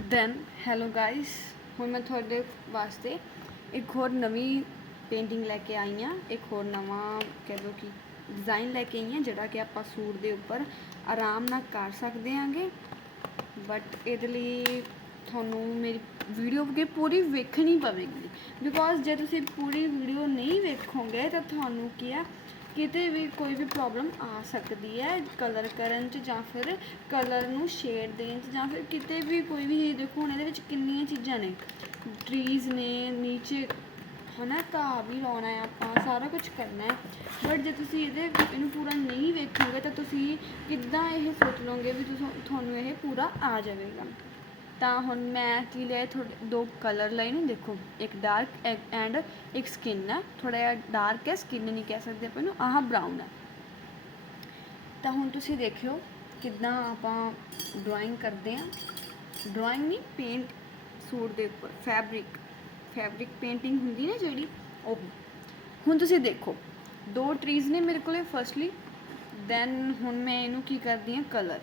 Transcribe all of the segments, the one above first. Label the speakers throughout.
Speaker 1: Then hello guys ਹੁਣ ਮੈਂ ਤੁਹਾਡੇ ਵਾਸਤੇ ਇੱਕ ਹੋਰ ਨਵੀਂ ਪੇਂਟਿੰਗ ਲੈ ਕੇ ਆਈ ਹਾਂ। ਇੱਕ ਹੋਰ ਨਵਾਂ ਕਹਿ ਲਓ ਕਿ ਡਿਜ਼ਾਈਨ ਲੈ ਕੇ ਆਈ ਹਾਂ, ਜਿਹੜਾ ਕਿ ਆਪਾਂ ਸੂਟ ਦੇ ਉੱਪਰ ਆਰਾਮ ਨਾਲ ਕਰ ਸਕਦੇ ਆਂਗੇ ਬਟ ਇਹਦੇ ਲਈ ਤੁਹਾਨੂੰ ਮੇਰੀ ਵੀਡੀਓ ਕਿ ਪੂਰੀ ਵੇਖਣੀ ਪਵੇਗੀ। ਬਿਕੋਜ਼ ਜੇ ਤੁਸੀਂ ਪੂਰੀ ਵੀਡੀਓ ਨਹੀਂ ਵੇਖੋਗੇ, ਤਾਂ ਤੁਹਾਨੂੰ ਕੀ ਆ? ਕਿਤੇ ਵੀ ਕੋਈ ਵੀ ਪ੍ਰੋਬਲਮ ਆ ਸਕਦੀ ਹੈ ਕਲਰ ਕਰਨ ਚ ਜਾਂ ਫਿਰ ਕਲਰ ਨੂੰ ਸ਼ੇਡ ਦੇਣ ਚ ਜਾਂ ਫਿਰ ਕਿਤੇ ਵੀ ਕੋਈ ਵੀ ਦੇਖੋ ਹੁਣ ਇਹਦੇ ਵਿੱਚ ਕਿੰਨੀਆਂ ਚੀਜ਼ਾਂ ਨੇ। ਟਰੀਜ਼ ਨੇ, ਨੀਚੇ ਹਨਾ ਘਾਹ ਵੀ ਲਾਉਣਾ ਹੈ ਆਪਾਂ, ਸਾਰਾ ਕੁਝ ਕਰਨਾ ਹੈ। ਬਟ ਜੇ ਤੁਸੀਂ ਇਹਦੇ, ਇਹਨੂੰ ਪੂਰਾ ਨਹੀਂ ਵੇਖੋਗੇ ਤਾਂ ਤੁਸੀਂ ਕਿੱਦਾਂ ਇਹ ਸੋਚ ਲਓਗੇ ਵੀ ਤੁਹਾਨੂੰ ਇਹ ਪੂਰਾ ਆ ਜਾਵੇਗਾ। ਤਾਂ ਹੁਣ ਮੈਂ ਕੀ ਲਏ ਥੋੜੇ ਦੋ ਕਲਰ ਲਏ ਨੇ, ਦੇਖੋ, ਇੱਕ ਡਾਰਕ ਐਂਡ ਇੱਕ ਸਕਿਨ ਹੈ ਥੋੜਾ ਜਿਹਾ ਡਾਰਕ ਹੈ ਸਕਿਨ ਨਹੀਂ ਕਹਿ ਸਕਦੇ ਆਪਾਂ ਇਹਨੂੰ, ਆਹ ਬਰਾਊਨ ਹੈ ਤਾਂ ਹੁਣ ਤੁਸੀਂ ਦੇਖਿਓ ਕਿੱਦਾਂ ਆਪਾਂ ਡਰਾਇੰਗ ਕਰਦੇ ਹਾਂ ਡਰਾਇੰਗ ਨਹੀਂ ਪੇਂਟ ਸੂਟ ਦੇ ਉੱਪਰ ਫੈਬਰਿਕ ਫੈਬਰਿਕ ਪੇਂਟਿੰਗ ਹੁੰਦੀ ਨਾ ਜਿਹੜੀ, ਉਹ। ਹੁਣ ਤੁਸੀਂ ਦੇਖੋ, ਦੋ ਟਰੀਜ਼ ਨੇ ਮੇਰੇ ਕੋਲੇ ਫਰਸਟਲੀ ਦੈਨ ਹੁਣ ਮੈਂ ਇਹਨੂੰ ਕੀ ਕਰਦੀ ਹਾਂ ਕਲਰ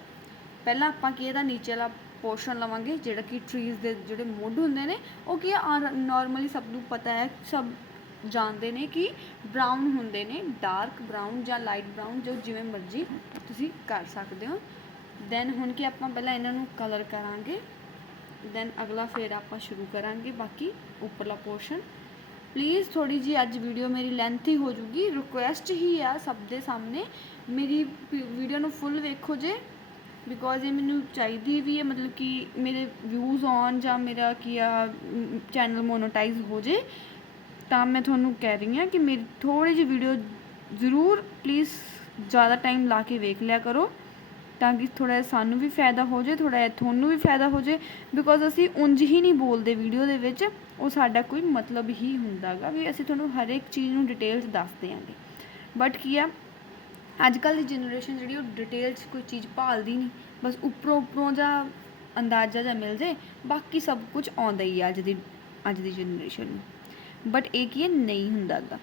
Speaker 1: ਪਹਿਲਾਂ ਆਪਾਂ ਕੀ ਇਹਦਾ ਨੀਚੇ ਵਾਲਾ ਪੋਰਸ਼ਨ ਲਵਾਂਗੇ, ਜਿਹੜਾ ਕਿ ਟਰੀਜ਼ ਦੇ ਜਿਹੜੇ ਮੁੱਢ ਹੁੰਦੇ ਨੇ, ਉਹ ਕੀ ਆ ਨਾਰਮਲੀ ਸਭ ਨੂੰ ਪਤਾ ਹੈ, ਸਭ ਜਾਣਦੇ ਨੇ ਕਿ ਬ੍ਰਾਊਨ ਹੁੰਦੇ ਨੇ ਡਾਰਕ ਬ੍ਰਾਊਨ ਜਾਂ ਲਾਈਟ ਬ੍ਰਾਊਨ ਜੋ ਜਿਵੇਂ ਮਰਜ਼ੀ ਤੁਸੀਂ ਕਰ ਸਕਦੇ ਹੋ। ਦੈਨ ਹੁਣ ਕੀ ਆਪਾਂ ਪਹਿਲਾਂ ਇਹਨਾਂ ਨੂੰ ਕਲਰ ਕਰਾਂਗੇ ਦੈਨ ਅਗਲਾ ਫੇਰ ਆਪਾਂ ਸ਼ੁਰੂ ਕਰਾਂਗੇ, ਬਾਕੀ ਉੱਪਰਲਾ ਪੋਰਸ਼ਨ। ਪਲੀਜ਼ ਥੋੜੀ ਜੀ ਅੱਜ ਵੀਡੀਓ ਮੇਰੀ ਲੈਂਥੀ ਹੋ ਜੂਗੀ ਰਿਕੁਐਸਟ ਹੀ ਆ ਸਭ ਦੇ ਸਾਹਮਣੇ। ਮੇਰੀ ਵੀਡੀਓ ਨੂੰ ਫੁੱਲ ਵੇਖੋ ਜੇ। ਬਿਕੋਜ਼ ਇਹ ਮੈਨੂੰ ਚਾਹੀਦੀ ਵੀ ਹੈ, ਮਤਲਬ ਕਿ ਮੇਰੇ ਵਿਊਜ਼ ਆਨ ਜਾਂ ਮੇਰਾ ਕੀ ਆ ਚੈਨਲ ਮੋਨੋਟਾਈਜ਼ ਹੋ ਜੇ, ਤਾਂ ਮੈਂ ਤੁਹਾਨੂੰ ਕਹਿ ਰਹੀ ਹਾਂ ਕਿ ਮੇਰੀ ਥੋੜੀ ਜਿਹੀ ਵੀਡੀਓ ਜ਼ਰੂਰ ਪਲੀਜ਼ ਜ਼ਿਆਦਾ ਟਾਈਮ ਲਾ ਕੇ ਵੇਖ ਲਿਆ ਕਰੋ, ਤਾਂ ਕਿ ਥੋੜਾ ਜਿਹਾ ਸਾਨੂੰ ਵੀ ਫਾਇਦਾ ਹੋ ਜੇ ਥੋੜਾ ਜਿਹਾ ਤੁਹਾਨੂੰ ਵੀ ਫਾਇਦਾ ਹੋ ਜੇ ਬਿਕੋਜ਼ ਅਸੀਂ ਉਂਝ ਹੀ ਨਹੀਂ ਬੋਲਦੇ ਵੀਡੀਓ ਦੇ ਵਿੱਚ, ਉਹ ਸਾਡਾ ਕੋਈ ਮਤਲਬ ਹੀ ਹੁੰਦਾਗਾ ਵੀ ਅਸੀਂ ਤੁਹਾਨੂੰ ਹਰ ਇੱਕ ਚੀਜ਼ ਨੂੰ ਡਿਟੇਲਸ ਦੱਸ ਦਿਆਂਗੇ। ਬਟ ਕੀ ਆ ਅੱਜ ਕੱਲ੍ਹ ਦੀ ਜਨਰੇਸ਼ਨ ਜਿਹੜੀ ਉਹ ਡਿਟੇਲ 'ਚ ਕੋਈ ਚੀਜ਼ ਭਾਲਦੀ ਨਹੀਂ। ਬਸ ਉੱਪਰੋਂ ਉੱਪਰੋਂ ਜਾਂ ਅੰਦਾਜ਼ਾ ਜਾਂ ਮਿਲ ਜੇ ਬਾਕੀ ਸਭ ਕੁਝ ਆਉਂਦਾ ਹੀ ਆ ਅੱਜ ਦੀ ਅੱਜ ਦੀ ਜਨਰੇਸ਼ਨ ਨੂੰ। ਬਟ ਇਹ ਕੀ ਹੈ? ਨਹੀਂ ਹੁੰਦਾ ਗਾ।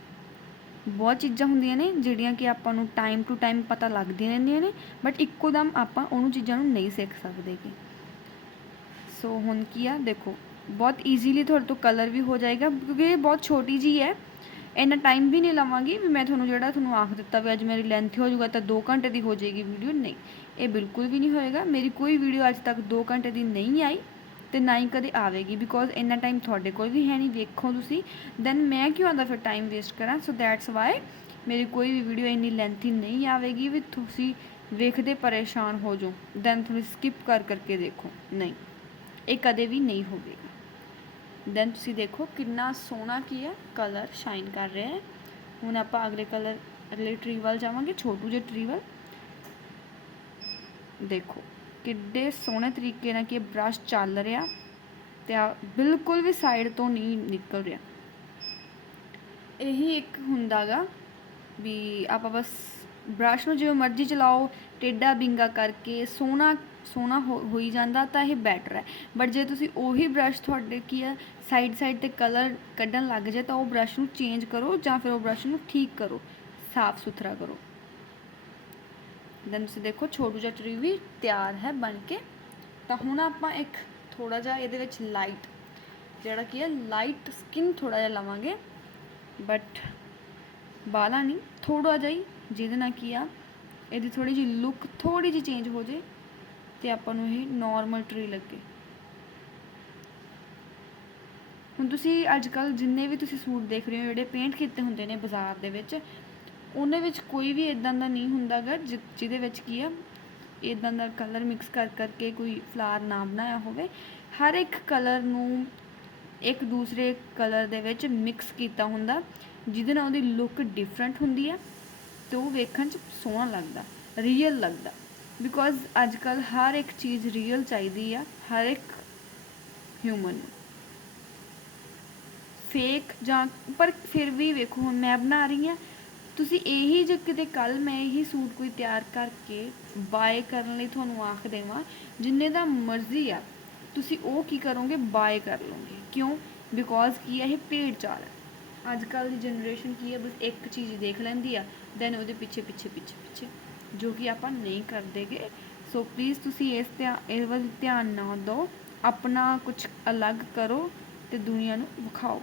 Speaker 1: ਬਹੁਤ ਚੀਜ਼ਾਂ ਹੁੰਦੀਆਂ ਨੇ ਜਿਹੜੀਆਂ ਕਿ ਆਪਾਂ ਨੂੰ ਟਾਈਮ ਟੂ ਟਾਈਮ ਪਤਾ ਲੱਗਦੀਆਂ ਰਹਿੰਦੀਆਂ ਨੇ ਬਟ ਇੱਕੋ ਦਮ ਆਪਾਂ ਉਹਨੂੰ ਚੀਜ਼ਾਂ ਨੂੰ ਨਹੀਂ ਸਿੱਖ ਸਕਦੇ ਕਿ ਸੋ ਹੁਣ ਕੀ ਆ? ਦੇਖੋ, ਬਹੁਤ ਈਜ਼ੀਲੀ ਤੁਹਾਡੇ ਤੋਂ ਕਲਰ ਵੀ ਹੋ ਜਾਏਗਾ, ਕਿਉਂਕਿ ਇਹ ਬਹੁਤ ਛੋਟੀ ਜੀ ਹੈ। ਇੰਨਾ ਟਾਈਮ ਵੀ ਨਹੀਂ ਲਵਾਂਗੀ ਵੀ ਮੈਂ ਤੁਹਾਨੂੰ ਜਿਹੜਾ ਤੁਹਾਨੂੰ ਆਖ ਦਿੱਤਾ ਵੀ ਅੱਜ ਮੇਰੀ ਲੈਂਥ ਹੋ ਜਾਊਗਾ ਤਾਂ 2 ਘੰਟੇ ਦੀ ਹੋ ਜਾਏਗੀ ਵੀਡੀਓ ਨਹੀਂ, ਇਹ ਬਿਲਕੁਲ ਵੀ ਨਹੀਂ ਹੋਏਗਾ। ਮੇਰੀ ਕੋਈ ਵੀਡੀਓ ਅੱਜ ਤੱਕ 2 ਘੰਟੇ ਦੀ ਨਹੀਂ ਆਈ ਤੇ ਨਾ ਹੀ ਕਦੇ ਆਵੇਗੀ ਬਿਕੋਜ਼ ਇੰਨਾ ਟਾਈਮ ਤੁਹਾਡੇ ਕੋਲ ਵੀ ਹੈ ਨਹੀਂ, ਵੇਖੋ ਤੁਸੀਂ। ਦੈਨ ਮੈਂ ਕਿਉਂ ਆਂਦਾ ਫਿਰ ਟਾਈਮ ਵੇਸਟ ਕਰਾਂ? ਸੋ ਦੈਟਸ ਵਾਈ ਮੇਰੀ ਕੋਈ ਵੀ ਵੀਡੀਓ ਇੰਨੀ ਲੈਂਥੀ ਨਹੀਂ ਆਵੇਗੀ ਵੀ ਤੁਸੀਂ ਵੇਖਦੇ ਪਰੇਸ਼ਾਨ ਹੋ ਜਾਓ। ਦੈਨ ਤੁਸੀਂ ਸਕਿਪ ਕਰ ਕਰਕੇ ਦੇਖੋ। ਨਹੀਂ, ਇਹ ਕਦੇ ਵੀ ਨਹੀਂ ਹੋਵੇਗਾ। ਦੈਨ ਤੁਸੀਂ ਦੇਖੋ ਕਿੰਨਾ ਸੋਹਣਾ ਕੀ ਹੈ ਕਲਰ ਸ਼ਾਈਨ ਕਰ ਰਿਹਾ ਹੈ। ਹੁਣ ਆਪਾਂ ਅਗਲੇ ਕਲਰ ਅਗਲੇ ਟਰੀ ਵੱਲ ਜਾਵਾਂਗੇ, ਛੋਟੂ ਜਿਹੇ ਟਰੀ ਵੱਲ। ਦੇਖੋ ਕਿੱਡੇ ਸੋਹਣੇ ਤਰੀਕੇ ਨਾਲ ਕਿ ਬ੍ਰਸ਼ ਚੱਲ ਰਿਹਾ ਤੇ ਆ ਬਿਲਕੁਲ ਵੀ ਸਾਈਡ ਤੋਂ ਨਹੀਂ ਨਿਕਲ ਰਿਹਾ। ਇਹੀ ਇੱਕ ਹੁੰਦਾਗਾ ਵੀ ਆਪਾਂ ਬਸ ਬ੍ਰਸ਼ ਨੂੰ ਜਿਵੇਂ ਮਰਜ਼ੀ ਚਲਾਓ ਟੇਡਾ ਬਿੰਗਾ ਕਰਕੇ ਸੋਹਣਾ ਸੋਹਣਾ ਹੋ, ਹੋਈ ਜਾਂਦਾ ਤਾਂ ਇਹ ਬੈਟਰ ਹੈ। ਬਟ ਜੇ ਤੁਸੀਂ ਉਹੀ ਬ੍ਰਸ਼ ਤੁਹਾਡੇ ਕੀ ਆ ਸਾਈਡ ਸਾਈਡ ਤੇ ਕਲਰ ਕੱਢਣ ਲੱਗ ਜਾਏ ਤਾਂ ਉਹ ਬ੍ਰਸ਼ ਨੂੰ ਚੇਂਜ ਕਰੋ ਜਾਂ ਫਿਰ ਉਹ ਬ੍ਰਸ਼ ਨੂੰ ਠੀਕ ਕਰੋ, ਸਾਫ਼ ਸੁਥਰਾ ਕਰੋ। ਦੈਨ ਤੁਸੀਂ ਦੇਖੋ ਛੋਟੂ ਜਿਹਾ ਟਰੀ ਵੀ ਤਿਆਰ ਹੈ ਬਣ ਕੇ। ਤਾਂ ਹੁਣ ਆਪਾਂ ਇੱਕ ਥੋੜਾ ਜਿਹਾ ਇਹਦੇ ਵਿੱਚ ਲਾਈਟ ਜਿਹੜਾ ਕੀ ਹੈ ਲਾਈਟ ਸਕਿਨ ਥੋੜਾ ਜਿਹਾ ਲਵਾਂਗੇ। ਬਟ ਬਾਲਾ ਨਹੀਂ ਥੋੜਾ ਜਿਹਾ ਹੀ ਜਿਹਦੇ ਨਾਲ ਕੀ ਆ, ਇਹਦੀ ਥੋੜੀ ਜਿਹੀ ਲੁੱਕ ਥੋੜੀ ਜਿਹੀ ਚੇਂਜ ਹੋ ਜੇ ਤੇ ਆਪਾਂ ਨੂੰ ਇਹ ਨਾਰਮਲ ਟਰੀ ਲੱਗੇ। ਹੁਣ ਤੁਸੀਂ ਅੱਜ ਕੱਲ ਜਿੰਨੇ ਵੀ ਤੁਸੀਂ ਸੂਟ ਦੇਖ ਰਹੇ ਹੋ, ਜਿਹੜੇ ਪੇਂਟ ਕੀਤੇ ਹੁੰਦੇ ਨੇ ਬਾਜ਼ਾਰ ਦੇ ਵਿੱਚ, ਉਹਨਾਂ ਵਿੱਚ ਕੋਈ ਵੀ ਇਦਾਂ ਦਾ ਨਹੀਂ ਹੁੰਦਾਗਾ ਜਿਹਦੇ ਵਿੱਚ ਕੀ ਆ ਇਦਾਂ ਦਾ ਕਲਰ ਮਿਕਸ ਕਰ, ਕਰਕੇ ਕੋਈ ਫਲਾਰ ਨਾ ਬਣਾਇਆ ਹੋਵੇ, ਹਰ ਇੱਕ ਕਲਰ ਨੂੰ ਇੱਕ ਦੂਸਰੇ ਕਲਰ ਦੇ ਵਿੱਚ ਮਿਕਸ ਕੀਤਾ ਹੁੰਦਾ, ਜਿਹਦੇ ਨਾਲ ਉਹਦੀ ਲੁੱਕ ਡਿਫਰੈਂਟ ਹੁੰਦੀ ਹੈ ਤੇ ਉਹ ਵੇਖਣ 'ਚ ਸੋਹਣਾ ਲੱਗਦਾ ਰੀਅਲ ਲੱਗਦਾ। ਬਿਕੋਜ਼ ਅੱਜ ਕੱਲ ਹਰ ਇੱਕ ਚੀਜ਼ ਰੀਅਲ ਚਾਹੀਦੀ ਆ, ਹਰ ਇੱਕ ਹਿਊਮਨ ਨੂੰ। ਫੇਕ ਜਾਂ, ਪਰ ਫਿਰ ਵੀ ਵੇਖੋ, ਹੁਣ ਮੈਂ ਬਣਾ ਰਹੀ ਹਾਂ, ਤੁਸੀਂ ਇਹੀ ਜੇ ਕਿਤੇ ਕੱਲ ਮੈਂ ਇਹੀ ਸੂਟ ਕੋਈ ਤਿਆਰ ਕਰਕੇ ਬਾਏ ਕਰਨ ਲਈ ਤੁਹਾਨੂੰ ਆਖ ਦੇਵਾਂ, ਜਿੰਨੇ ਦਾ ਮਰਜ਼ੀ ਆ, ਤੁਸੀਂ ਉਹ ਕੀ ਕਰੋਗੇ ਬਾਏ ਕਰ ਲਓਗੇ। ਕਿਉਂ? ਬਿਕੋਜ਼ ਕੀ ਹੈ ਇਹ ਭੇਡ ਚਾਲ ਹੈ। ਅੱਜ ਕੱਲ ਦੀ ਜਨਰੇਸ਼ਨ ਕੀ ਹੈ ਬਸ ਇੱਕ ਚੀਜ਼ ਦੇਖ ਲੈਂਦੀ ਆ ਦੈਨ ਉਹਦੇ ਪਿੱਛੇ ਪਿੱਛੇ ਪਿੱਛੇ ਪਿੱਛੇ, ਜੋ ਕਿ ਆਪਾਂ ਨਹੀਂ ਕਰਦੇਗੇ ਸੋ ਪਲੀਜ਼ ਤੁਸੀਂ ਇਸ ਧਿਆਨ ਇਸ ਵੱਲ ਧਿਆਨ ਨਾ ਦਿਓ ਆਪਣਾ ਕੁਝ ਅਲੱਗ ਕਰੋ ਤੇ ਦੁਨੀਆ ਨੂੰ ਵਿਖਾਓ।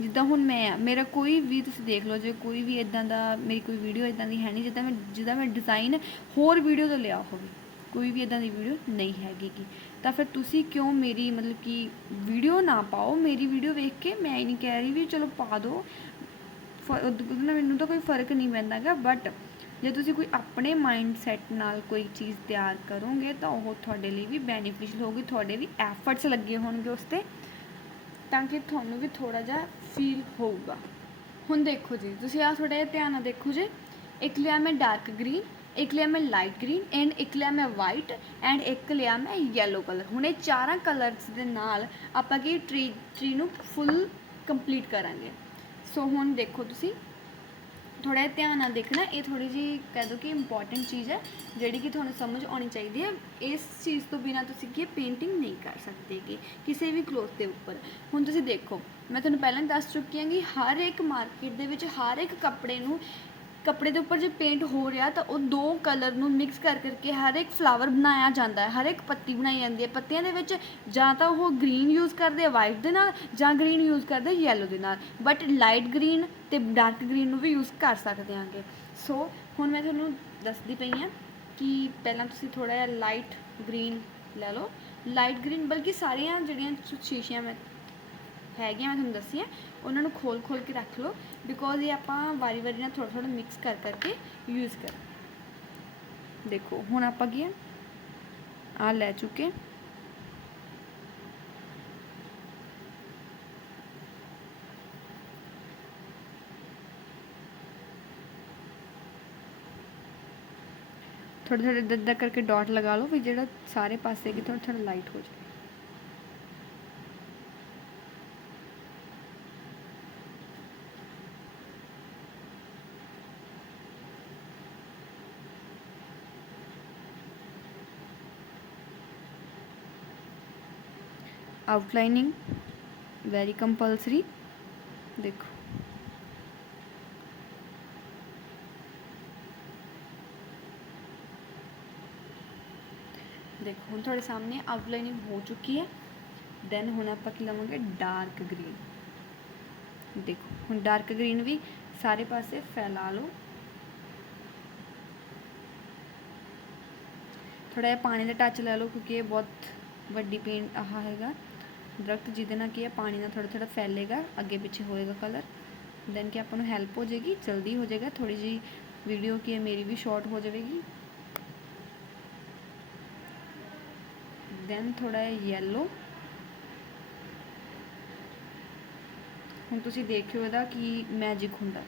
Speaker 1: ਜਿੱਦਾਂ ਹੁਣ ਮੈਂ ਆ, ਮੇਰਾ ਕੋਈ ਵੀ ਤੁਸੀਂ ਦੇਖ ਲਓ, ਜੇ ਕੋਈ ਵੀ ਇਦਾਂ ਦਾ, ਮੇਰੀ ਕੋਈ ਵੀਡੀਓ ਇਦਾਂ ਦੀ ਹੈ ਨਹੀਂ, ਜਿੱਦਾਂ ਮੈਂ ਜਿਹਦਾ ਮੈਂ ਡਿਜ਼ਾਈਨ ਹੋਰ ਵੀਡੀਓ ਤੋਂ ਲਿਆ ਹੋਵੇ। ਕੋਈ ਵੀ ਇਦਾਂ ਦੀ ਵੀਡੀਓ ਨਹੀਂ ਹੈਗੀ ਗੀ। ਤਾਂ ਫਿਰ ਤੁਸੀਂ ਕਿਉਂ ਮੇਰੀ ਮਤਲਬ ਕਿ ਵੀਡੀਓ ਨਾ ਪਾਓ? ਮੇਰੀ ਵੀਡੀਓ ਵੇਖ ਕੇ ਮੈਂ ਇਹ ਨਹੀਂ ਕਹਿ ਰਹੀ ਵੀ ਚਲੋ ਪਾ ਦਿਓ ਉਹਦੇ ਨਾਲ ਮੈਨੂੰ ਤਾਂ ਕੋਈ ਫ਼ਰਕ ਨਹੀਂ ਪੈਂਦਾਗਾ ਬਟ ਜੇ ਤੁਸੀਂ ਕੋਈ ਆਪਣੇ ਮਾਈਂਡ ਸੈਟ ਨਾਲ ਕੋਈ ਚੀਜ਼ ਤਿਆਰ ਕਰੋਗੇ ਤਾਂ ਉਹ ਤੁਹਾਡੇ ਲਈ ਵੀ ਬੈਨੀਫੀਸ਼ੀਅਲ ਹੋਊਗੀ, ਤੁਹਾਡੇ ਵੀ ਐਫਰਟਸ ਲੱਗੇ ਹੋਣਗੇ ਉਸ ਤੇ, ਤਾਂ ਕਿ ਤੁਹਾਨੂੰ ਵੀ ਥੋੜਾ ਜਿਹਾ ਫੀਲ ਹੋਊਗਾ। ਹੁਣ ਦੇਖੋ ਜੀ, ਤੁਸੀਂ ਆ ਥੋੜਾ ਜਿਹਾ ਧਿਆਨ ਨਾਲ ਦੇਖੋ ਜੀ, ਇੱਕ ਲਿਆ ਮੈਂ ਡਾਰਕ ਗ੍ਰੀਨ ਇੱਕ ਲਿਆ ਮੈਂ ਲਾਈਟ ਗ੍ਰੀਨ ਐਂਡ ਇੱਕ ਲਿਆ ਮੈਂ ਵਾਈਟ ਐਂਡ ਇੱਕ ਲਿਆ ਮੈਂ ਯੈਲੋ ਕਲਰ ਹੁਣ ਇਹ ਚਾਰਾਂ ਕਲਰਸ ਦੇ ਨਾਲ ਆਪਾਂ ਕੀ ਟ੍ਰੀ ਟ੍ਰੀ ਨੂੰ ਫੁੱਲ ਕੰਪਲੀਟ ਕਰਾਂਗੇ। ਸੋ ਹੁਣ ਦੇਖੋ ਤੁਸੀਂ। ਥੋੜਾ ਜਿਹਾ ਧਿਆਨ ਨਾਲ ਦੇਖਣਾ, ਇਹ ਥੋੜੀ ਜੀ ਕਹਿ ਦੋ ਕਿ ਇੰਪੋਰਟੈਂਟ ਚੀਜ਼ ਹੈ, ਜਿਹੜੀ ਕਿ ਤੁਹਾਨੂੰ ਸਮਝ ਆਉਣੀ ਚਾਹੀਦੀ ਹੈ। ਇਸ ਚੀਜ਼ ਤੋਂ ਬਿਨਾ ਤੁਸੀਂ ਕੀ ਪੇਂਟਿੰਗ ਨਹੀਂ ਕਰ ਸਕਦੇਗੇ ਕਿਸੇ ਵੀ ਕਲੋਥ ਦੇ ਉੱਪਰ। ਹੁਣ ਤੁਸੀਂ ਦੇਖੋ, ਮੈਂ ਤੁਹਾਨੂੰ ਪਹਿਲਾਂ ਦੱਸ ਚੁੱਕੀ ਹਾਂ ਕਿ ਹਰ ਇੱਕ ਮਾਰਕੀਟ ਦੇ ਵਿੱਚ ਹਰ ਇੱਕ ਕੱਪੜੇ ਨੂੰ ਕੱਪੜੇ ਦੇ ਉੱਪਰ ਜੇ ਪੇਂਟ ਹੋ ਰਿਹਾ ਤਾਂ ਉਹ ਦੋ ਕਲਰ ਨੂੰ ਮਿਕਸ ਕਰ ਕਰਕੇ ਹਰ ਇੱਕ ਫਲਾਵਰ ਬਣਾਇਆ ਜਾਂਦਾ ਹੈ, ਹਰ ਇੱਕ ਪੱਤੀ ਬਣਾਈ ਜਾਂਦੀ ਹੈ। ਪੱਤੀਆਂ ਦੇ ਵਿੱਚ ਜਾਂ ਤਾਂ ਉਹ ਗ੍ਰੀਨ ਯੂਜ਼ ਕਰਦੇ ਆ ਵਾਈਟ ਦੇ ਨਾਲ ਜਾਂ ਗ੍ਰੀਨ ਯੂਜ਼ ਕਰਦੇ ਆ ਯੈਲੋ ਦੇ ਨਾਲ। ਬਟ ਲਾਈਟ ਗ੍ਰੀਨ ਤੇ ਡਾਰਕ ਗ੍ਰੀਨ ਨੂੰ ਵੀ ਯੂਜ਼ ਕਰ ਸਕਦੇ ਆਂਗੇ। ਸੋ ਹੁਣ ਮੈਂ ਤੁਹਾਨੂੰ ਦੱਸਦੀ ਪਈ ਹਾਂ ਕਿ ਪਹਿਲਾਂ ਤੁਸੀਂ ਥੋੜਾ ਜਿਹਾ ਲਾਈਟ ਗ੍ਰੀਨ ਲੈ ਲਓ। ਲਾਈਟ ਗ੍ਰੀਨ ਬਲਕਿ ਸਾਰੀਆਂ ਜਿਹੜੀਆਂ ਸ਼ੀਸ਼ੀਆਂ ਮੈਂ ਹੈਗੀਆਂ ਮੈਂ ਤੁਹਾਨੂੰ ਦੱਸੀਆਂ ਉਹਨਾਂ ਨੂੰ ਖੋਲ ਖੋਲ ਕੇ ਰੱਖ ਲਓ ਬਿਕੋਜ਼ ਇਹ ਆਪਾਂ ਵਾਰੀ ਵਾਰੀ ਨਾਲ ਥੋੜਾ ਥੋੜਾ ਮਿਕਸ ਕਰ ਕਰਕੇ ਯੂਜ਼ ਕਰ। ਦੇਖੋ, ਹੁਣ ਆਪਾਂ ਕੀ ਆ? ਲੈ ਚੁੱਕੇ ਥੋੜਾ ਥੋੜਾ ਦੱਦਾ ਕਰਕੇ ਡਾਟ ਲਗਾ ਲਓ ਵੀ ਜਿਹੜਾ ਸਾਰੇ ਪਾਸੇ ਕੀ ਥੋੜਾ ਥੋੜਾ ਲਾਈਟ ਹੋ ਜਾਵੇ। ਆਊਟਲਾਈਨਿੰਗ ਵੈਰੀ ਕੰਪਲਸਰੀ ਦੇਖੋ ਦੇਖੋ ਹੁਣ ਤੁਹਾਡੇ ਸਾਹਮਣੇ ਆਊਟਲਾਈਨਿੰਗ ਹੋ ਚੁੱਕੀ ਹੈ ਦੈਨ ਹੁਣ ਆਪਾਂ ਕੀ ਲਵਾਂਗੇ ਡਾਰਕ ਗ੍ਰੀਨ ਦੇਖੋ ਹੁਣ ਡਾਰਕ ਗ੍ਰੀਨ ਵੀ ਸਾਰੇ ਪਾਸੇ ਫੈਲਾ ਲਓ ਥੋੜਾ ਜਿਹਾ ਪਾਣੀ ਦਾ ਟੱਚ ਲੈ ਲਓ ਕਿਉਂਕਿ ਇਹ ਬਹੁਤ ਵੱਡੀ ਪੇਂਟ ਆਹ ਹੈਗਾ ਦਰਖਤ ਜਿਹਦੇ ਨਾਲ ਕੀ ਹੈ, ਪਾਣੀ ਨਾਲ ਥੋੜਾ ਥੋੜਾ ਫੈਲੇਗਾ, ਅੱਗੇ ਪਿੱਛੇ ਹੋਏਗਾ ਕਲਰ ਦੈਨ ਕਿ ਆਪਾਂ ਨੂੰ ਹੈਲਪ ਹੋ ਜਾਏਗੀ, ਜਲਦੀ ਹੋ ਜਾਏਗਾ। ਥੋੜੀ ਜੀ ਵੀਡੀਓ ਕੀ ਹੈ, ਮੇਰੀ ਵੀ ਸ਼ਾਰਟ ਹੋ ਜਾਵੇਗੀ। ਦੈਨ ਥੋੜਾ ਯੈਲੋ ਹੁਣ ਤੁਸੀਂ ਦੇਖਿਓ ਇਹਦਾ ਕੀ ਮੈਜਿਕ ਹੁੰਦਾ।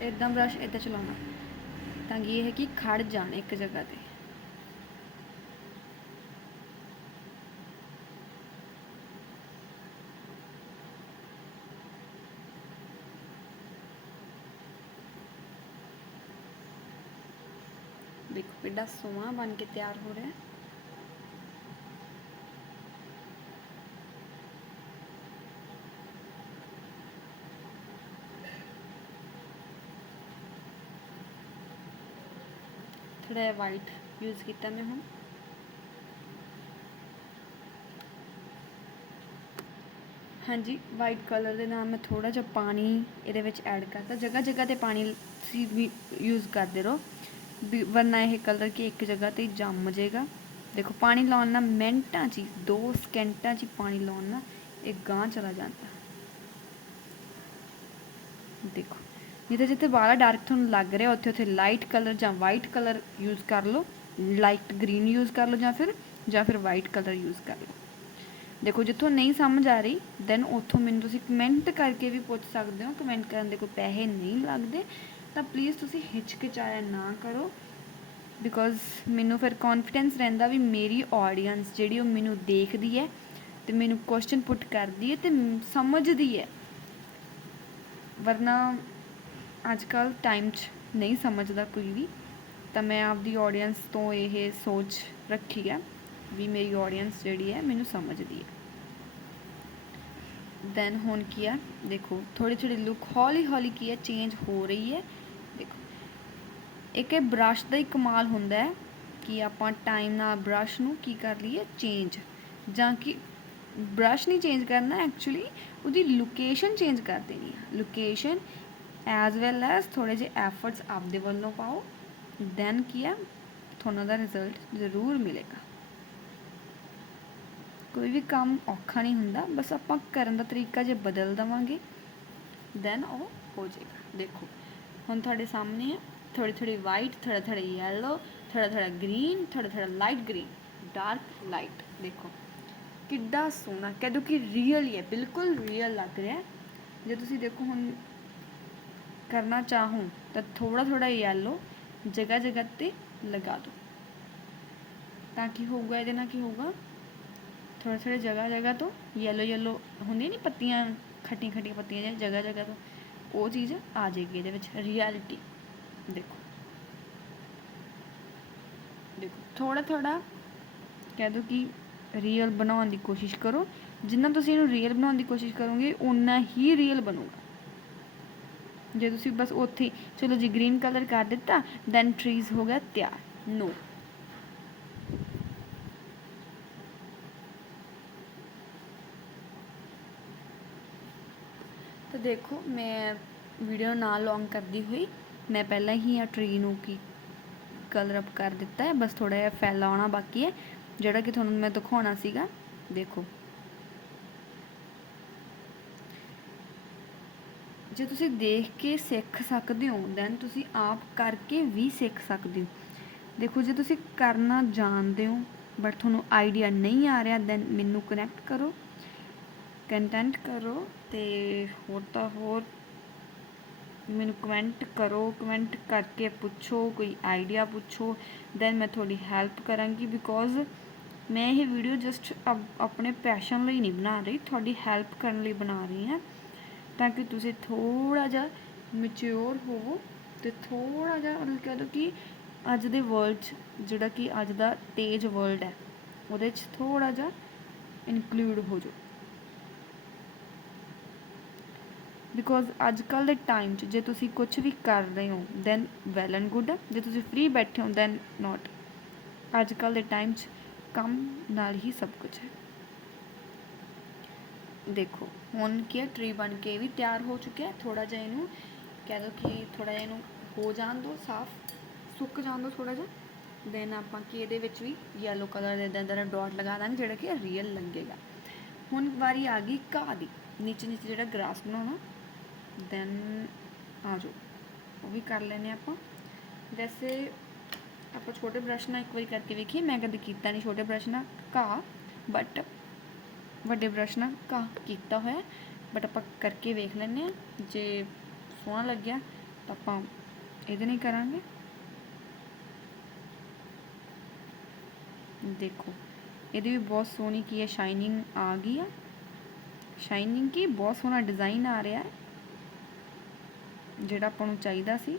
Speaker 1: ਇਦਾਂ ਬ੍ਰਸ਼ ਇਦਾਂ ਚਲਾਉਣਾ ਤਾਂ ਕਿ ਇਹ ਹੈ ਕਿ ਖੜ ਜਾਣ ਇੱਕ ਜਗ੍ਹਾ ਤੇ ਦੇਖੋ ਕਿੱਡਾ ਸੋਹਣਾ ਬਣ ਕੇ ਤਿਆਰ ਹੋ ਰਿਹਾ ਹੈ ਥੋੜਾ ਜਿਹਾ ਵਾਈਟ ਯੂਜ਼ ਕੀਤਾ ਮੈਂ ਹੁਣ। ਹਾਂਜੀ ਵਾਈਟ ਕਲਰ ਦੇ ਨਾਲ ਮੈਂ ਥੋੜਾ ਜਿਹਾ ਪਾਣੀ ਇਹਦੇ ਵਿੱਚ ਐਡ ਕਰਤਾ। ਜਗ੍ਹਾ ਜਗ੍ਹਾ ਤੇ ਪਾਣੀ ਤੁਸੀਂ ਵੀ ਯੂਜ਼ ਕਰਦੇ ਰਹੋ। ਵੀ ਵਰਨਾ ਇਹ ਕਲਰ ਕਿ ਇੱਕ ਜਗ੍ਹਾ ਤੇ ਹੀ ਜੰਮ ਜਾਏਗਾ। ਦੇਖੋ, ਪਾਣੀ ਲਾਉਣ ਨਾਲ ਮਿੰਟਾਂ 'ਚ ਹੀ 2 ਸਕਿੰਟਾਂ 'ਚ ਹੀ ਪਾਣੀ ਲਾਉਣ ਨਾਲ ਇਹ ਗਾਂ ਚਲਾ ਜਾਂਦਾ। ਦੇਖੋ। ਜਿੱਥੇ ਜਿੱਥੇ ਵਾਲਾ ਡਾਰਕ ਤੁਹਾਨੂੰ ਲੱਗ ਰਿਹਾ, ਉੱਥੇ ਉੱਥੇ ਲਾਈਟ ਕਲਰ ਜਾਂ ਵਾਈਟ ਕਲਰ ਯੂਜ਼ ਕਰ ਲਓ ਲਾਈਟ ਗ੍ਰੀਨ ਯੂਜ਼ ਕਰ ਲਓ ਜਾਂ ਫਿਰ ਜਾਂ ਫਿਰ ਵਾਈਟ ਕਲਰ ਯੂਜ਼ ਕਰ ਲਓ। ਦੇਖੋ, ਜਿੱਥੋਂ ਨਹੀਂ ਸਮਝ ਆ ਰਹੀ ਦੈਨ ਉੱਥੋਂ ਮੈਨੂੰ ਤੁਸੀਂ ਕਮੈਂਟ ਕਰਕੇ ਵੀ ਪੁੱਛ ਸਕਦੇ ਹੋ। ਕਮੈਂਟ ਕਰਨ ਦੇ ਕੋਈ ਪੈਸੇ ਨਹੀਂ ਲੱਗਦੇ, ਤਾਂ ਪਲੀਜ਼ ਤੁਸੀਂ ਹਿਚਕਿਚਾਇਆ ਨਾ ਕਰੋ ਬਿਕੋਜ਼ ਮੈਨੂੰ ਫਿਰ ਕੌਨਫੀਡੈਂਸ ਰਹਿੰਦਾ ਵੀ ਮੇਰੀ ਆਡੀਅנס ਜਿਹੜੀ ਉਹ ਮੈਨੂੰ ਦੇਖਦੀ ਹੈ ਤੇ ਮੈਨੂੰ ਕੁਐਸਚਨ ਪੁੱਟ ਕਰਦੀ ਹੈ ਤੇ ਸਮਝਦੀ ਹੈ। ਵਰਨਾ ਅੱਜ ਕੱਲ ਟਾਈਮ 'ਚ ਨਹੀਂ ਸਮਝਦਾ ਕੋਈ ਵੀ। ਤਾਂ ਮੈਂ ਆਪਦੀ ਆਡੀਅנס ਤੋਂ ਇਹ ਸੋਚ ਰੱਖੀ ਹੈ ਵੀ ਮੇਰੀ ਆਡੀਅנס ਜਿਹੜੀ ਹੈ ਮੈਨੂੰ ਸਮਝਦੀ ਹੈ। ਦੈਨ ਹੁਣ ਕੀ ਹੈ ਦੇਖੋ ਥੋੜੀ ਥੋੜੀ ਲੁੱਕ ਹੌਲੀ ਹੌਲੀ ਕੀ ਹੈ ਚੇਂਜ ਹੋ ਰਹੀ ਹੈ। ਦੇਖੋ, ਇੱਕ ਇਹ ਬ੍ਰਸ਼ ਦਾ ਹੀ ਕਮਾਲ ਹੁੰਦਾ ਹੈ ਕਿ ਆਪਾਂ ਟਾਈਮ ਨਾਲ ਬ੍ਰਸ਼ ਨੂੰ ਕੀ ਕਰ ਲਈਏ? ਚੇਂਜ ਜਾਂ ਕਿ ਬ੍ਰਸ਼ ਨਹੀਂ ਚੇਂਜ ਕਰਨਾ ਐਕਚੁਅਲੀ ਉਹਦੀ ਲੋਕੇਸ਼ਨ ਚੇਂਜ ਕਰ ਦੇਣੀ ਹੈ ਲੋਕੇਸ਼ਨ ਐਜ਼ ਵੈਲ ਐਜ਼ ਥੋੜੇ ਜਿਹੇ ਐਫਰਟਸ ਆਪਦੇ ਵੱਲੋਂ ਪਾਓ ਦੈਨ ਕੀ ਹੈ ਤੁਹਾਨੂੰ ਦਾ ਰਿਜ਼ਲਟ ਜ਼ਰੂਰ ਮਿਲੇਗਾ ਕੋਈ ਵੀ ਕੰਮ ਔਖਾ ਨਹੀਂ ਹੁੰਦਾ ਬਸ ਆਪਾਂ ਕਰਨ ਦਾ ਤਰੀਕਾ ਜੇ ਬਦਲ ਦਵਾਂਗੇ ਦੈਨ ਉਹ ਹੋ ਜਾਏਗਾ ਦੇਖੋ ਹੁਣ ਤੁਹਾਡੇ ਸਾਹਮਣੇ ਹੈ ਥੋੜੀ ਥੋੜੀ ਵਾਈਟ ਥੋੜਾ ਥੋੜਾ ਯੈਲੋ ਥੋੜਾ ਥੋੜਾ ਗ੍ਰੀਨ ਥੋੜਾ ਥੋੜਾ ਲਾਈਟ ਗ੍ਰੀਨ ਡਾਰਕ ਲਾਈਟ ਦੇਖੋ ਕਿੱਡਾ ਸੋਹਣਾ ਕਹਦੋ ਕਿ ਰੀਅਲ ਹੀ ਹੈ ਬਿਲਕੁਲ ਰੀਅਲ ਲੱਗ ਰਿਹਾ ਜੇ ਤੁਸੀਂ ਦੇਖੋ ਹੁਣ ਕਰਨਾ ਚਾਹੋ, ਤਾਂ ਥੋੜਾ ਥੋੜਾ ਯੈਲੋ ਜਗ੍ਹਾ ਜਗ੍ਹਾ ਤੇ ਲਗਾ ਦਿਓ ਤਾਂ ਕੀ ਹੋਊਗਾ, ਇਹਦੇ ਨਾਲ ਕੀ ਹੋਊਗਾ? ਥੋੜਾ ਥੋੜਾ ਜਗ੍ਹਾ ਜਗ੍ਹਾ ਤੋਂ ਯੈਲੋ ਯੈਲੋ ਹੁੰਦੀਆਂ ਨਹੀਂ ਪੱਤੀਆਂ ਖੱਟੀ ਖੱਟੀ ਪੱਤੀਆਂ ਜਿਹੀਆਂ ਜਗ੍ਹਾ ਜਗ੍ਹਾ ਤੋਂ, ਉਹ ਚੀਜ਼ ਆ ਜਾਏਗੀ ਇਹਦੇ ਵਿੱਚ ਰਿਐਲਿਟੀ ਦੇਖੋ। ਦੇਖੋ ਥੋੜਾ ਥੋੜਾ ਕਹਿ ਦੋ ਕਿ ਰੀਅਲ ਬਣਾਉਣ ਦੀ ਕੋਸ਼ਿਸ਼ ਕਰੋ। ਜਿੰਨਾ ਤੁਸੀਂ ਇਹਨੂੰ ਰੀਅਲ ਬਣਾਉਣ ਦੀ ਕੋਸ਼ਿਸ਼ ਕਰੋਗੇ ਉਨਾ ਹੀ ਰੀਅਲ ਬਣੂਗਾ। ਜੇ ਤੁਸੀਂ ਬਸ ਉੱਥੇ ਚਲੋ ਜੀ ਗ੍ਰੀਨ ਕਲਰ ਕਰ ਦਿੱਤਾ ਦੈਨ ਟਰੀਜ਼ ਹੋ ਗਿਆ ਤਿਆਰ ਨੋ ਤਾਂ ਦੇਖੋ, ਮੈਂ ਵੀਡੀਓ ਨਾ ਲੌਂਗ ਕਰਦੀ ਹੋਈ, ਮੈਂ ਪਹਿਲਾਂ ਹੀ ਆ ਟ੍ਰੀ ਨੂੰ ਕੀ ਕਲਰ ਅਪ ਕਰ ਦਿੱਤਾ ਹੈ, ਬਸ ਥੋੜਾ ਜਿਹਾ ਫੈਲਾਉਣਾ ਬਾਕੀ ਹੈ, ਜਿਹੜਾ ਕਿ ਤੁਹਾਨੂੰ ਮੈਂ ਦਿਖਾਉਣਾ ਸੀਗਾ, ਦੇਖੋ। ਜੇ ਤੁਸੀਂ ਦੇਖ ਕੇ ਸਿੱਖ ਸਕਦੇ ਹੋ ਦੈਨ ਤੁਸੀਂ ਆਪ ਕਰਕੇ ਵੀ ਸਿੱਖ ਸਕਦੇ ਹੋ। ਦੇਖੋ, ਜੇ ਤੁਸੀਂ ਕਰਨਾ ਜਾਣਦੇ ਹੋ ਬਟ ਤੁਹਾਨੂੰ ਆਈਡੀਆ ਨਹੀਂ ਆ ਰਿਹਾ ਦੈਨ ਮੈਨੂੰ ਕਨੈਕਟ ਕਰੋ ਕੰਟੈਂਟ ਕਰੋ ਤੇ ਹੋਰ ਤਾਂ ਹੋਰ ਮੈਨੂੰ ਕਮੈਂਟ ਕਰੋ ਕਮੈਂਟ ਕਰਕੇ ਪੁੱਛੋ, ਕੋਈ ਆਈਡੀਆ ਪੁੱਛੋ ਦੈਨ ਮੈਂ ਤੁਹਾਡੀ ਹੈਲਪ ਕਰਾਂਗੀ ਬਿਕੋਜ਼ ਮੈਂ ਇਹ ਵੀਡੀਓ ਜਸਟ ਆਪਣੇ ਪੈਸ਼ਨ ਲਈ ਨਹੀਂ ਬਣਾ ਰਹੀ, ਤੁਹਾਡੀ ਹੈਲਪ ਕਰਨ ਲਈ ਬਣਾ ਰਹੀ ਹਾਂ। ਤਾਂ ਕਿ ਤੁਸੀਂ ਥੋੜਾ ਜਿਹਾ ਮੈਚੁਰ ਹੋਵੋ ਤੇ ਥੋੜਾ ਜਿਹਾ ਮਤਲਬ ਕਹਿ ਲਓ ਕਿ ਅੱਜ ਦੇ ਵਰਲਡ 'ਚ ਜਿਹੜਾ ਕਿ ਅੱਜ ਦਾ ਤੇਜ਼ ਵਰਲਡ ਹੈ, ਉਹਦੇ 'ਚ ਥੋੜਾ ਜਿਹਾ ਇਨਕਲੂਡ ਹੋ ਜਾਓ। ਬਿਕੋਜ਼ ਅੱਜ ਕੱਲ ਦੇ ਟਾਈਮ 'ਚ ਜੇ ਤੁਸੀਂ ਕੁਝ ਵੀ ਕਰ ਰਹੇ ਹੋ ਦੈਨ ਵੈਲ ਐਂਡ ਗੁੱਡ ਜੇ ਤੁਸੀਂ ਫ੍ਰੀ ਬੈਠੇ ਹੋ ਦੈਨ ਨਾਟ ਅੱਜ ਕੱਲ ਦੇ ਟਾਈਮ 'ਚ ਕੰਮ ਨਾਲ ਹੀ ਸਭ ਕੁਝ ਹੈ। ਦੇਖੋ, ਹੁਣ ਕੀ ਹੈ ਟਰੀ ਬਣ ਕੇ ਵੀ ਤਿਆਰ ਹੋ ਚੁੱਕਿਆ ਹੈ ਥੋੜਾ ਜਿਹਾ ਇਹਨੂੰ ਕਹਿ ਦੋ ਕਿ ਥੋੜਾ ਜਿਹਾ ਇਹਨੂੰ ਹੋ ਜਾਣ ਦਿਓ ਸਾਫ਼ ਸੁੱਕ ਜਾਣ ਦਿਓ ਥੋੜਾ ਜਿਹਾ ਦੈਨ ਆਪਾਂ ਕੀ ਇਹਦੇ ਵਿੱਚ ਵੀ ਯੈਲੋ ਕਲਰ ਦੇ ਇਦਾਂ ਦਾ ਡਾਟ ਲਗਾ ਦਾਂਗੇ, ਜਿਹੜਾ ਕਿ ਰੀਅਲ ਲੱਗੇਗਾ। ਹੁਣ ਵਾਰੀ ਆ ਗਈ ਘਾਹ ਦੀ, ਨੀਚੇ ਨੀਚੇ ਜਿਹੜਾ ਗ੍ਰਾਸ ਬਣਾਉਣਾ ਦੈਨ ਆ ਜਾਓ, ਉਹ ਵੀ ਕਰ ਲੈਨੇ ਆਪਾਂ। ਵੈਸੇ ਆਪਾਂ ਛੋਟੇ ਬ੍ਰਸ਼ ਨਾਲ ਇੱਕ ਵਾਰੀ ਕਰਕੇ ਵੇਖੀਏ, ਮੈਂ ਕਦੇ ਕੀਤਾ ਨਹੀਂ ਛੋਟੇ ਬ੍ਰਸ਼ ਨਾਲ ਘਾਹ ਬਟ ਵੱਡੇ ਬ੍ਰਸ਼ ਨਾਲ ਘਾਹ ਕੀਤਾ ਹੋਇਆ ਬਟ ਆਪਾਂ ਕਰਕੇ ਵੇਖ ਲੈਂਦੇ ਆ ਜੇ ਸੋਹਣਾ ਲੱਗਿਆ ਤਾਂ ਆਪਾਂ ਇਹਦੇ ਨਹੀਂ ਕਰਾਂਗੇ। ਦੇਖੋ, ਇਹਦੀ ਵੀ ਬਹੁਤ ਸੋਹਣੀ ਕੀ ਹੈ ਸ਼ਾਈਨਿੰਗ ਆ ਗਈ ਆ। ਸ਼ਾਈਨਿੰਗ ਕੀ, ਬਹੁਤ ਸੋਹਣਾ ਡਿਜ਼ਾਈਨ ਆ ਰਿਹਾ ਹੈ, ਜਿਹੜਾ ਆਪਾਂ ਨੂੰ ਚਾਹੀਦਾ ਸੀ।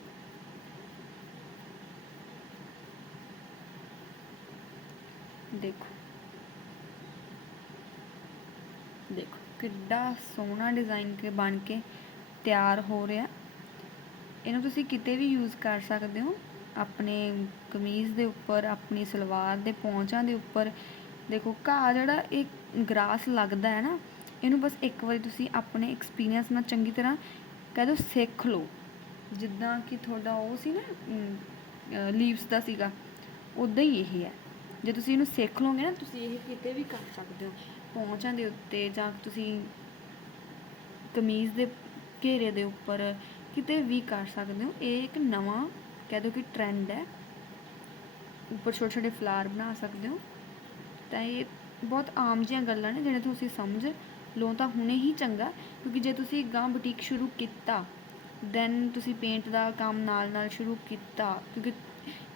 Speaker 1: ਦੇਖੋ ਦੇਖੋ ਕਿੱਡਾ ਸੋਹਣਾ ਡਿਜ਼ਾਈਨ ਕੇ ਬਣ ਕੇ ਤਿਆਰ ਹੋ ਰਿਹਾ। ਇਹਨੂੰ ਤੁਸੀਂ ਕਿਤੇ ਵੀ ਯੂਜ਼ ਕਰ ਸਕਦੇ ਹੋ। ਆਪਣੇ ਕਮੀਜ਼ ਦੇ ਉੱਪਰ, ਆਪਣੀ ਸਲਵਾਰ ਦੇ ਪੌਂਚਾਂ ਦੇ ਉੱਪਰ। ਦੇਖੋ, ਘਾਹ ਜਿਹੜਾ ਇਹ ਗਰਾਸ ਲੱਗਦਾ ਹੈ ਨਾ, ਇਹਨੂੰ ਬਸ ਇੱਕ ਵਾਰੀ ਤੁਸੀਂ ਆਪਣੇ ਐਕਸਪੀਰੀਅੰਸ ਨਾਲ ਚੰਗੀ ਤਰ੍ਹਾਂ ਕਹਿ ਦਿਓ ਸਿੱਖ ਲਓ। ਜਿੱਦਾਂ ਕਿ ਤੁਹਾਡਾ ਉਹ ਸੀ ਨਾ ਲੀਵਸ ਦਾ ਸੀਗਾ ਉਦਾਂ ਹੀ ਇਹ ਹੈ। ਜੇ ਤੁਸੀਂ ਇਹਨੂੰ ਸਿੱਖ ਲਓਗੇ ਨਾ, ਤੁਸੀਂ ਇਹ ਕਿਤੇ ਵੀ ਕਰ ਸਕਦੇ ਹੋ। ਪਹੁੰਚਾਂ ਦੇ ਉੱਤੇ ਜਾਂ ਤੁਸੀਂ ਕਮੀਜ਼ ਦੇ ਘੇਰੇ ਦੇ ਉੱਪਰ ਕਿਤੇ ਵੀ ਕਰ ਸਕਦੇ ਹੋ। ਇਹ ਇੱਕ ਨਵਾਂ ਕਹਿ ਦਿਓ ਕਿ ਟ੍ਰੈਂਡ ਹੈ। ਉੱਪਰ ਛੋਟੇ ਛੋਟੇ ਫਲਾਰ ਬਣਾ ਸਕਦੇ ਹੋ। ਤਾਂ ਇਹ ਬਹੁਤ ਆਮ ਜਿਹੀਆਂ ਗੱਲਾਂ ਨੇ ਜਿਹੜੇ ਤੁਸੀਂ ਸਮਝ ਲਓ ਤਾਂ ਹੁਣੇ ਹੀ ਚੰਗਾ, ਕਿਉਂਕਿ ਜੇ ਤੁਸੀਂ ਗਾਂ ਬੁਟੀਕ ਸ਼ੁਰੂ ਕੀਤਾ ਦੈਨ ਤੁਸੀਂ ਪੇਂਟ ਦਾ ਕੰਮ ਨਾਲ ਨਾਲ ਸ਼ੁਰੂ ਕੀਤਾ, ਕਿਉਂਕਿ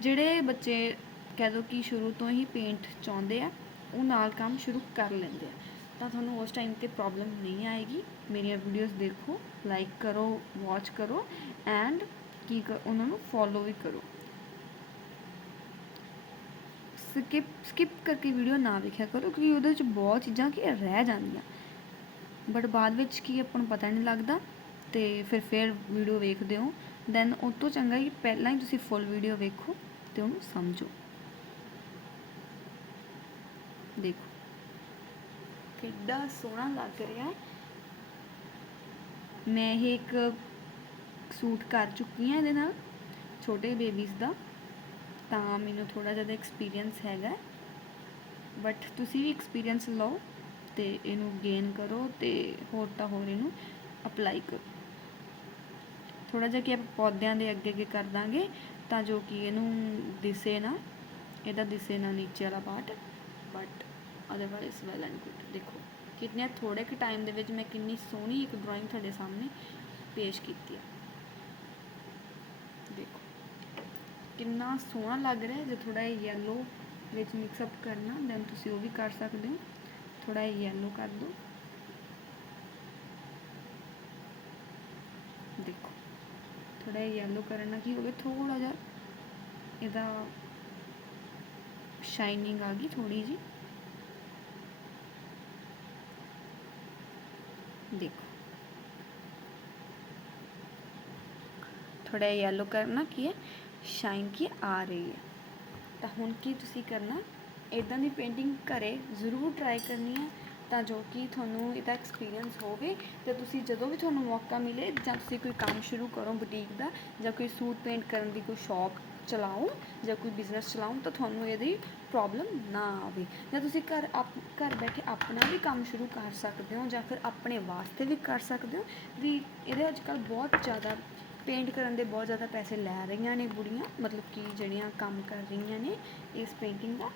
Speaker 1: ਜਿਹੜੇ ਬੱਚੇ ਕਹਿ ਦਿਓ ਕਿ ਸ਼ੁਰੂ ਤੋਂ ਹੀ ਪੇਂਟ ਚਾਹੁੰਦੇ ਆ ਉਹ ਨਾਲ ਕੰਮ ਸ਼ੁਰੂ ਕਰ ਲੈਂਦੇ ਆ। ਤਾਂ ਤੁਹਾਨੂੰ ਉਸ ਟਾਈਮ ਤੇ ਪ੍ਰੋਬਲਮ ਨਹੀਂ ਆਏਗੀ। ਮੇਰੀਆਂ ਵੀਡੀਓਜ਼ ਦੇਖੋ ਲਾਈਕ ਕਰੋ ਵਾਚ ਕਰੋ ਐਂਡ ਕੀ ਕਰ ਉਹਨਾਂ ਨੂੰ ਫੋਲੋ ਵੀ ਕਰੋ। ਸਕਿਪ ਸਕਿਪ ਕਰਕੇ ਵੀਡੀਓ ਨਾ ਵੇਖਿਆ ਕਰੋ ਕਿਉਂਕਿ ਉਹਦੇ ਵਿੱਚ ਬਹੁਤ ਚੀਜ਼ਾਂ ਕੀ ਰਹਿ ਜਾਂਦੀਆਂ। ਬਟ ਬਾਅਦ ਵਿੱਚ ਕੀ ਆਪਾਂ ਨੂੰ ਪਤਾ ਨਹੀਂ ਲੱਗਦਾ ਤੇ ਫਿਰ ਫਿਰ ਵੀਡੀਓ ਵੇਖਦੇ ਹੋ। ਦੈਨ ਉਹ ਤੋਂ ਚੰਗਾ ਕਿ ਪਹਿਲਾਂ ਹੀ ਤੁਸੀਂ ਫੁੱਲ ਵੀਡੀਓ ਵੇਖੋ ਤੇ ਉਹਨੂੰ ਸਮਝੋ। ਦੇਖੋ। ਕਿੱਡਾ ਸੋਹਣਾ ਲੱਗ ਰਿਹਾ ਹੈ। ਮੈਂ ਇਹ ਇੱਕ ਸੂਟ ਕਰ ਚੁੱਕੀ ਹਾਂ ਇਹਦੇ ਨਾਲ, ਛੋਟੇ ਬੇਬੀਜ਼ ਦਾ। ਤਾਂ ਮੈਨੂੰ ਥੋੜਾ ਜਿਹਾ ਐਕਸਪੀਰੀਅੰਸ ਹੈਗਾ ਬਟ ਤੁਸੀਂ ਵੀ ਐਕਸਪੀਰੀਅੰਸ ਲਓ ਤੇ ਇਹਨੂੰ ਗੇਨ ਕਰੋ ਤੇ ਹੋਰ ਤਾਂ ਹੋਰ ਇਹਨੂੰ ਅਪਲਾਈ ਕਰੋ। ਥੋੜਾ ਜਿਹਾ ਕਿ ਆਪਾਂ ਪੌਦਿਆਂ ਦੇ ਅੱਗੇ ਅੱਗੇ ਕਰ ਦਾਂਗੇ ਤਾਂ ਜੋ ਕਿ ਇਹਨੂੰ ਦਿਸੇ ਨਾ, ਇਹਦਾ ਦਿਸੇ ਨਾ ਨੀਚੇ ਵਾਲਾ part but otherwise well and good ਦੇਖੋ, ਕਿੰਨੇ ਥੋੜੇ ਕਿ ਟਾਈਮ ਦੇ ਵਿੱਚ ਮੈਂ ਕਿੰਨੀ ਸੋਹਣੀ ਇੱਕ ਡਰਾਇੰਗ ਤੁਹਾਡੇ ਸਾਹਮਣੇ ਪੇਸ਼ ਕੀਤੀ ਆ ਦੇਖੋ, ਕਿੰਨਾ ਸੋਹਣਾ ਲੱਗ ਰਿਹਾ ਜੇ ਥੋੜਾ ਜਿਹਾ ਯੈਲੋ ਵਿੱਚ ਮਿਕਸ ਅਪ ਕਰਨਾ ਦੈਨ ਤੁਸੀਂ ਉਹ ਵੀ ਕਰ ਸਕਦੇ ਹੋ। ਥੋੜਾ ਜਿਹਾ ਯੈਲੋ ਕਰ ਦਿਓ। ਦੇਖੋ ਥੋੜਾ ਜਿਹਾ ਯੈਲੋ ਕਰਨ ਨਾਲ ਕੀ ਹੋਵੇ? ਥੋੜਾ ਜਿਹਾ ਇਹਦਾ ਸ਼ਾਈਨਿੰਗ ਆ ਗਈ ਥੋੜੀ ਜੀ ਦੇਖੋ। ਥੋੜਾ ਯੈਲੋ ਕਰਨਾ ਕੀ ਹੈ? ਸ਼ਾਈਨ ਕੀ ਆ ਰਹੀ ਹੈ। ਤਾਂ ਹੁਣ ਕੀ ਤੁਸੀਂ ਕਰਨਾ? ਇਦਾਂ ਦੀ ਪੇਂਟਿੰਗ ਘਰੇ ਜ਼ਰੂਰ ਟਰਾਈ ਕਰਨੀ ਹੈ ਤਾਂ ਜੋ ਕਿ ਤੁਹਾਨੂੰ ਇਹਦਾ ਐਕਸਪੀਰੀਅੰਸ ਹੋਵੇ ਤੇ ਤੁਸੀਂ ਜਦੋਂ ਵੀ ਤੁਹਾਨੂੰ ਮੌਕਾ ਮਿਲੇ ਜਾਂ ਤੁਸੀਂ ਕੋਈ ਕੰਮ ਸ਼ੁਰੂ ਕਰੋ ਬੁਟੀਕ ਦਾ ਜਾਂ ਕੋਈ ਸੂਟ ਪੇਂਟ ਕਰਨ ਦੀ ਕੋਈ ਸ਼ੌਪ ਚਲਾਓ ਜਾਂ ਕੋਈ ਬਿਜ਼ਨਸ ਚਲਾਓ ਤਾਂ ਤੁਹਾਨੂੰ ਇਹਦੀ ਪ੍ਰੋਬਲਮ ਨਾ ਆਵੇ। ਜਾਂ ਤੁਸੀਂ ਘਰ ਆਪ, ਘਰ ਬੈਠੇ ਆਪਣਾ ਵੀ ਕੰਮ ਸ਼ੁਰੂ ਕਰ ਸਕਦੇ ਹੋ ਜਾਂ ਫਿਰ ਆਪਣੇ ਵਾਸਤੇ ਵੀ ਕਰ ਸਕਦੇ ਹੋ। ਵੀ ਇਹਦੇ ਅੱਜ ਕੱਲ੍ਹ ਬਹੁਤ ਜ਼ਿਆਦਾ ਪੇਂਟ ਕਰਨ ਦੇ ਬਹੁਤ ਜ਼ਿਆਦਾ ਪੈਸੇ ਲੈ ਰਹੀਆਂ ਨੇ ਬੁੜੀਆਂ, ਮਤਲਬ ਕਿ ਜਿਹੜੀਆਂ ਕੰਮ ਕਰ ਰਹੀਆਂ ਨੇ ਇਸ ਪੇਂਟਿੰਗ ਦਾ।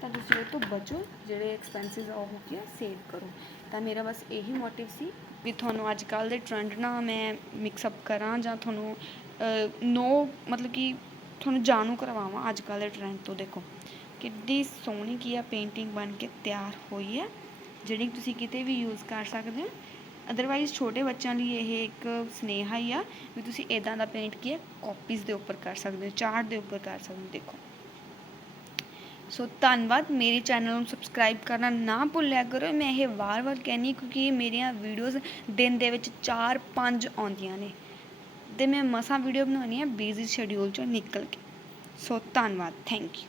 Speaker 1: ਤਾਂ ਤੁਸੀਂ ਉਹ ਤੋਂ ਬਚੋ, ਜਿਹੜੇ ਐਕਸਪੈਂਸਿਸ ਆ ਉਹ ਕੀ ਸੇਵ ਕਰੋ। ਤਾਂ ਮੇਰਾ ਬਸ ਇਹੀ ਮੋਟਿਵ ਸੀ ਵੀ ਤੁਹਾਨੂੰ ਅੱਜ ਕੱਲ੍ਹ ਦੇ ਟ੍ਰੈਂਡ ਨਾਲ ਮੈਂ ਮਿਕਸ ਅਪ ਕਰਾਂ ਜਾਂ ਤੁਹਾਨੂੰ ਨੋ ਮਤਲਬ ਕਿ ਤੁਹਾਨੂੰ ਜਾਣੂ ਕਰਵਾਵਾਂ ਅੱਜ ਕੱਲ੍ਹ ਦੇ ਟ੍ਰੈਂਡ ਤੋਂ, ਦੇਖੋ। ਕਿੱਡੀ ਸੋਹਣੀ ਕੀ ਆ ਪੇਂਟਿੰਗ ਬਣ ਕੇ ਤਿਆਰ ਹੋਈ ਹੈ, ਜਿਹੜੀ ਤੁਸੀਂ ਕਿਤੇ ਵੀ ਯੂਜ਼ ਕਰ ਸਕਦੇ ਹੋ। ਅਦਰਵਾਈਜ਼ ਛੋਟੇ ਬੱਚਿਆਂ ਲਈ ਇਹ ਇੱਕ ਸਨੇਹਾ ਹੀ ਆ ਵੀ ਤੁਸੀਂ ਇਦਾਂ ਦਾ ਪੇਂਟ ਕੀ ਹੈ ਕਾਪੀਜ਼ ਦੇ ਉੱਪਰ ਕਰ ਸਕਦੇ ਹੋ ਚਾਰਟ ਦੇ ਉੱਪਰ ਕਰ ਸਕਦੇ ਹੋ, ਦੇਖੋ। ਸੋ ਧੰਨਵਾਦ, ਮੇਰੇ ਚੈਨਲ ਨੂੰ ਸਬਸਕ੍ਰਾਈਬ ਕਰਨਾ ਨਾ ਭੁੱਲਿਆ ਕਰੋ। ਮੈਂ ਇਹ ਵਾਰ-ਵਾਰ ਕਹਿੰਨੀ ਕਿਉਂਕਿ ਮੇਰੀਆਂ ਵੀਡੀਓਜ਼ ਦਿਨ ਦੇ ਵਿੱਚ 4-5 ਆਉਂਦੀਆਂ ਨੇ। ਅਤੇ ਮੈਂ ਮਸਾਂ ਵੀਡੀਓ ਬਣਾਉਣੀ ਹੈ ਬਿਜ਼ੀ ਸ਼ਡਿਊਲ ਚੋਂ ਨਿਕਲ ਕੇ। ਸੋ ਧੰਨਵਾਦ ਥੈਂਕ ਯੂ